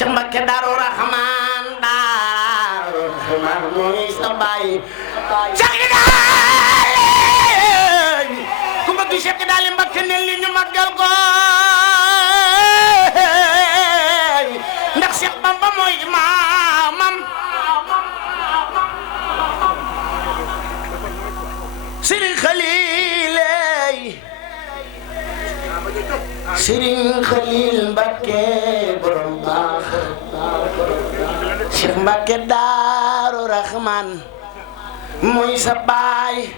Cheikh Mbacké Daaru Rahman Daaru Rahman mooy sa baay Cheikh Idaali ku bëgg Cheikh Idaali Mbacké ne li ñu màggal ko ndax Cheikh Bamba mooy maamam Serigne Khaliley Serigne Khalil Mbacké borom baax Cheikh Mbacké Daaru Rahman mooy sa baay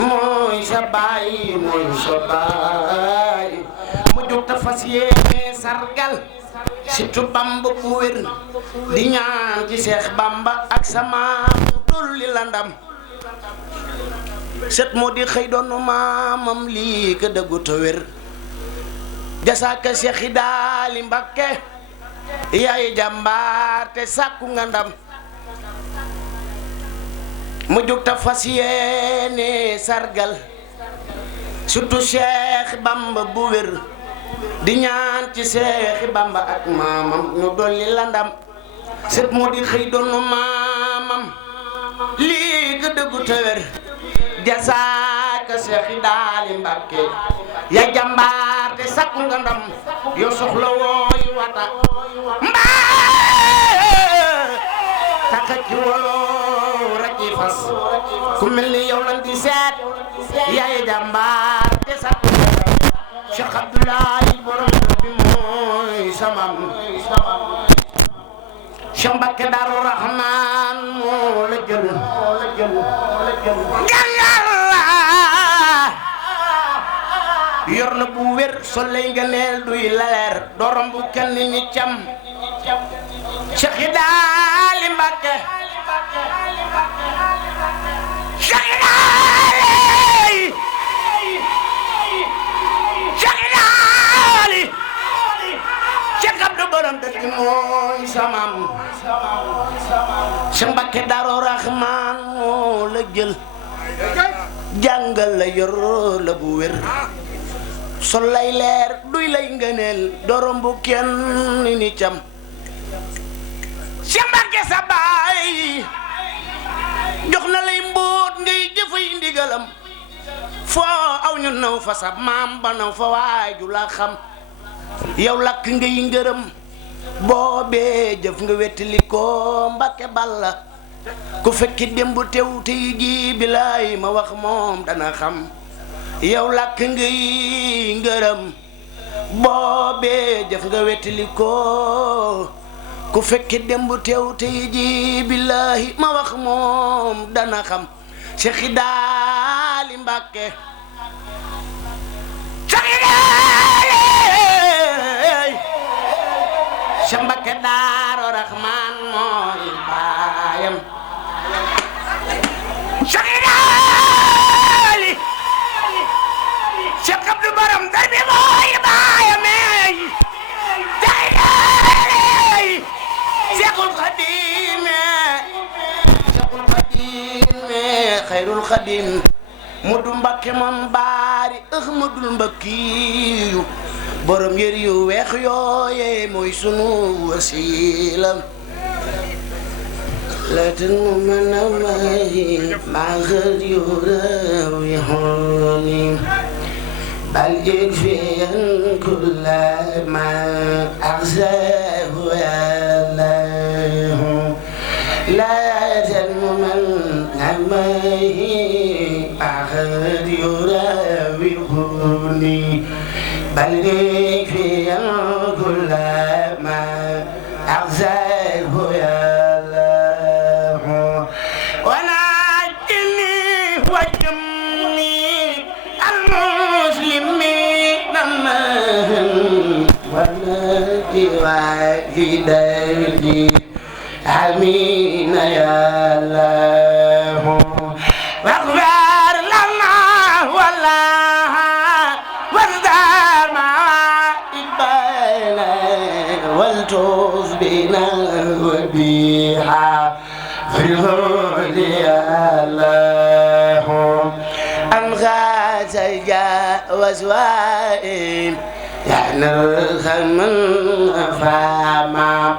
mooy sa baay mooy sa baay mu jóg ta fas yéene sargal surtout Bamba bu wér di ñaan ci Cheikh Bamba ak sa maam dolli la ndam set moo di xëy doonu maamam lii ka dëggu ta wér jasaaka Cheikh Idaali Mbacké yaay jàmbaar te sàkku nga ndam mu jóg ta fas yéene sargal surtout Cheikh Bamba bu wér di ñaan ci Cheikh Bamba ak maamam ñu dolli la ndam set moo di xëy doonu maamam lii ka dëggu te wér jasaaka Cheikh Idaali Mbacké ya jàmbaar te sakku nga ndam yoo soxla wooy wata mbaa taka ci woo rek yi fas ku mel ni yow lan di seet yaay jàmbaar te sakku nga ndam Cheikh Abdoulaye borom bi mooy samam Cheikh Mbacké Daaru Rahman moo la jël yor la bu wér soley nga neel duy laleer dorom bu kenn ni cam Cheikh Idaali Mbacké Cheikh Idaali Cheikh Idaali Cheikh Abdou borom dëkk mooy samam Cheikh Mbacké Daaru Rahman moo la jël jàngal la yor la bu wér sol lay leer duy lay ngëneel dorom bu kenn ni cam Cheikh Mbacké sa baay jox na lay mbóot ngay jëfay ndigalam foo aw ñu naw fa sa maam ba naw fa waaju la xam yow lakk ngay ngërëm boobee jëf nga wettali ko Mbacké Balla ku fekki démb tew tey ji bilaay ma wax moom dana xam yow lakk ngay ngërëm boobee jëf nga wettali ko ku fekki démb tew tey ji bilaay ma wax moom dana xam Cheikh Idaali Mbacké Cheikh Idaali Cheikh Mbacké Daaru Rahman mooy baayam Cheikh Idaali Cheikh Abdou borom dar bi mooy baayam Cheikh Idaali Cheikhul Khadim Cheikhul Khadim Khayrul Khadim Modou Mbacké moom baari Ahmadul Mbakkiyu borom yër yu weex yooye mooy sunu wasiila la tan mu mën a may maaxër yu réew yi xooni bal jég fiyan kulla ma axsaahu yàllahu la tan mu mën a may maaxër yu réew yi xooni bal jég fiyan kulla ma axsaahu والدي آمين يا الله واغفر لنا والله واصدر ما إبانا والتوف بنا وبيها في الهدى يا الله أم غازي وزوائم نرخى من فما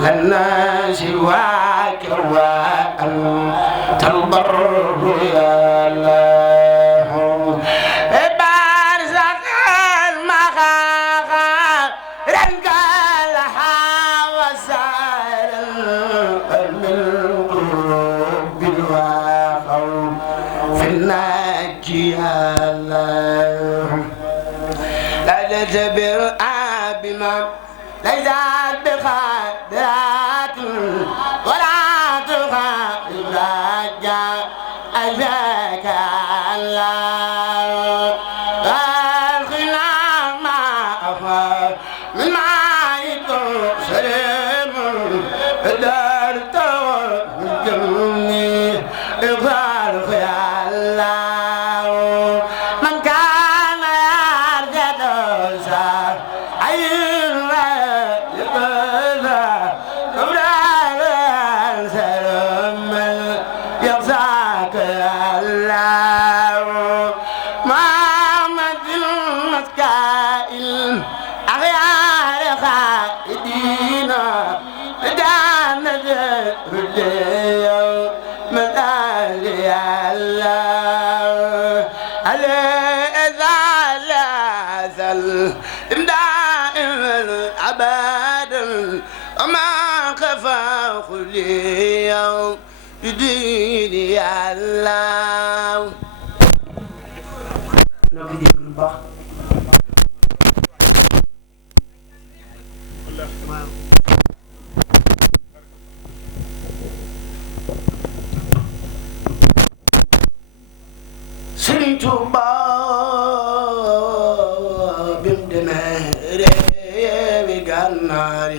لنا سواك وأنت البر يا الله بارزق المخاخا رنقالها وسائر الملك بالواقع في الناجي يا الله لا تجبر بما ليس بخادرات ولا تخاطب جاء أجاك الله ألقنا ما أفعل من معيط سليم دار تور الجنة إغفار يا الله من كان يرجد الزار اليوم بديني يا الله نبي ديك البحر Sëriñ Tuuba bim demee réewi Gànnaar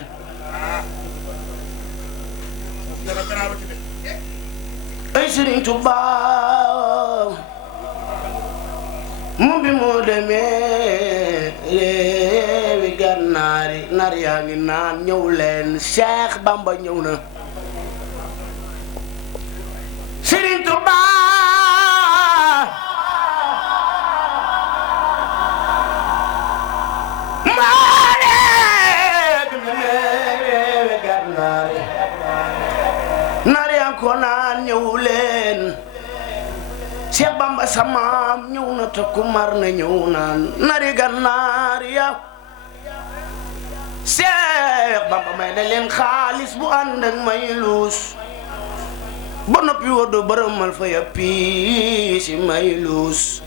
ay Sëriñ Tuuba mu bi mu demee réewi Gànnaar nar yaa ngi naan ñëw leen Cheikh Bamba ñëw na Sëriñ Tuuba ko naan ñëw leen Cheikh Bamba samaam ñëw na te ku mar na ñëw naan nari Gànnaar ya Cheikh Bamba may na leen xaalis bu ànd ak may luus ba noppi wodo bërëmal fa yappi si may luus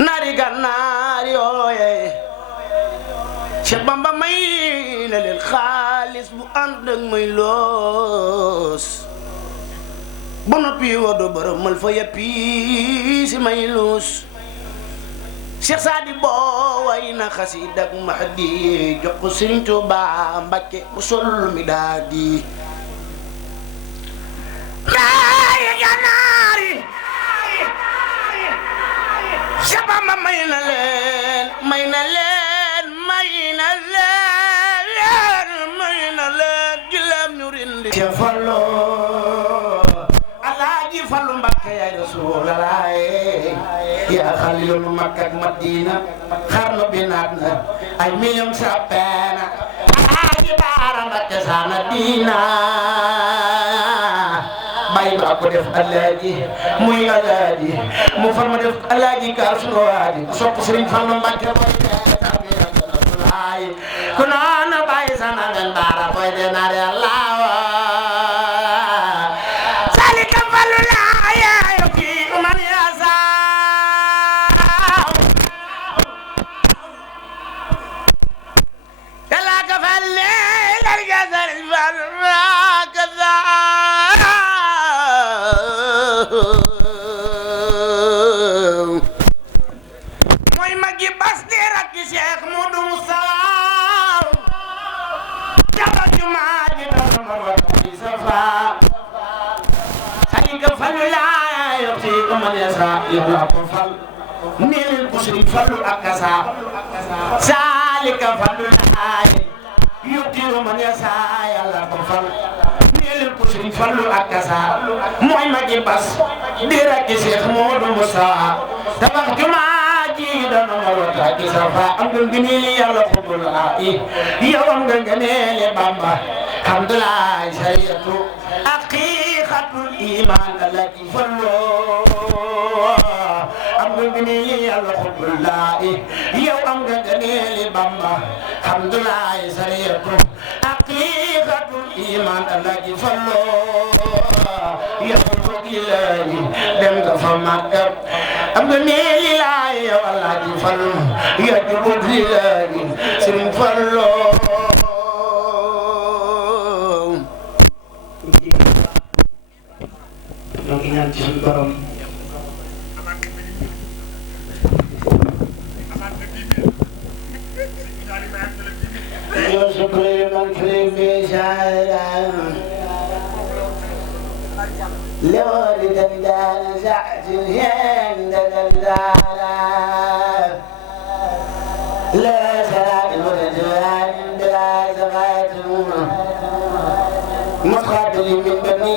nari Gànnaar yooye Cheikh Bamba may na leen xaalis bu ànd ak may luus ba noppi wodo bërëmal fa yappi si may luus Cheikh Saadi Boo way na xasida ak Mahdi jox ko Sëriñ Tuuba Mbàkke mu sol mi daadi nari Gànnaar yi Cheikh Bamba may na leen may na leen may na leen may na leen gilam ñu rindi Cheikh Fallu Alaaji Fallu Mbàkke ya Rasulallah ya Xaliil Makka ak Madina xarnu bi naat na ay million sappeena Alaaji Baara Mbàkke saana diina bay ba ko def Alaaji muy Alaaji mu far ma def Alaaji kaar sunu waaji sopp Sëriñ Fallu Mbàkke boy ku noona bay sana ngen Baara boy de naare Allah salika Fallu laa ya ki man yasa yalla ka falle larga Sëriñ Fallu kaza mooy magi bas di rakki Cheikh Modou Moussa jaba jumaa ji dama wati safa salika Fallu laa yuti man yasa yalla ko fal nil ko Sëriñ Fallu akasa salika Fallu laa yuti man yasa yalla ko fal nil ko Sëriñ Fallu akasa mooy magi bas di rakki Cheikh Modou Moussa tabax jumaa ji سيدا مرتا كسفا أمدن بني يلا خبر آئي يوم غنغني بامبا الحمد لله شريعة حقيقة الإيمان التي فلو أمدن بني يلا خبر آئي يوم غنغني بامبا الحمد لله شريعة حقيقة الإيمان التي فلو يوم إلهي دم فمكر أبني إلهي والله فلو يجب إلهي سن فلو ñaan ci suñu borom yo shukri man fi bi sha'ran لورد الدار سعد هند الدلالة لا سلام الرجال بلا زغات مقابل من بني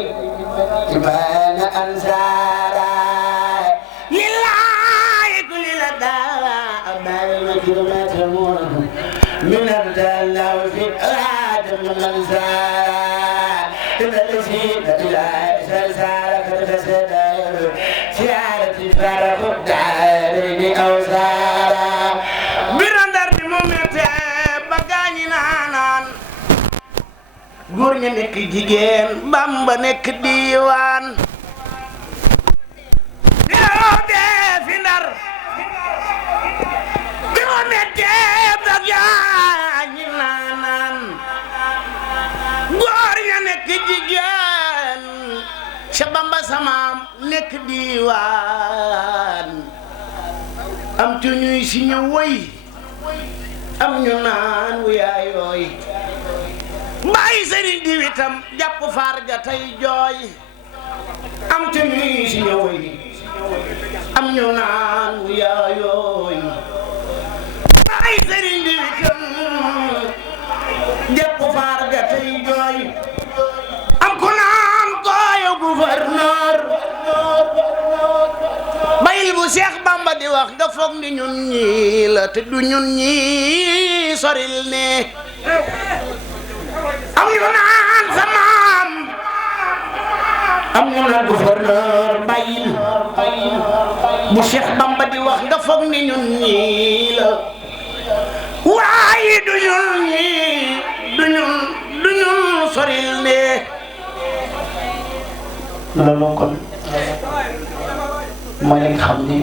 تبان أنصارا لله كل لدى أمام المكرمات من الدلال في آدم الأنصار الذي لا سالك تسدير سيارة فرق الدارين أوزارا برندر مومنت بغاني نانان góor ña nekk jigéen Bamba nekk diiwaan yoo dee fi Ndar bi mu mettee bagañi naanaan góor ña nekk jigéen ca Bamba samaam nekk diiwaan am ci ñuy si ñu woy am ñu naan wu yaayooy mbaay sëriñ di witam jàpp faar ga tey jooy am ci ñuy si ñu woy am ñu naan wu yaayooy mbaay sëriñ di witam jàpp faar ga tey jooy am ku naan kooyo gouverneur bayil bu Seex Bamba di wax nga foog ni ñun ñi la te du ñun ñi soril ne am ñu naan sa maam am ñu naan gouverneur bayil bu Seex Bamba di wax nga foog ni ñun ñi la waaye du ñun ñi du ñun soril ne loolu kon mooy li nga xam ni